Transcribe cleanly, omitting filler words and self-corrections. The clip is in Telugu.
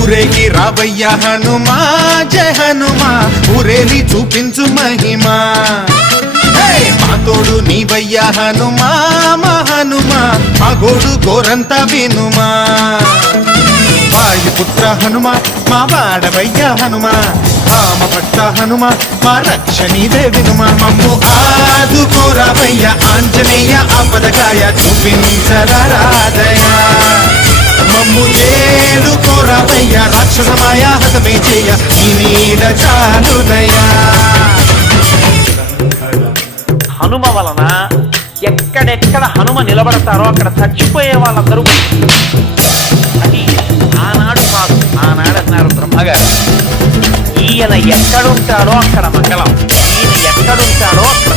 ఊరేగి రావయ్య హనుమా జయ హనుమా ఊరేలి చూపించు మహిమా మా తోడు నీవయ్య హనుమా మా హనుమా మా గోడు గోరంత వినుమా వాయుపుత్ర హనుమా మా వాడవయ్య హనుమా రామ భక్త హనుమా మా రక్షణీదే వినుమా మమ్ము ఆదుకోరావయ్య ఆంజనేయ ఆపదకాయ చూపించరాదయ మమ్ము ఏలుకోరావయ్య రాక్షసమాయ హతమే చేయ ఈ నీడ చాలునయా. హనుమ వలన ఎక్కడెక్కడ హనుమ నిలబడతారో అక్కడ చచ్చిపోయే వాళ్ళందరూ అది ఆనాడు కాదు. ఆనాడు అన్నారు బ్రహ్మగారు, ఈయన ఎక్కడుంటాడో అక్కడ మంగళం, ఈయన ఎక్కడుంటాడో అక్కడ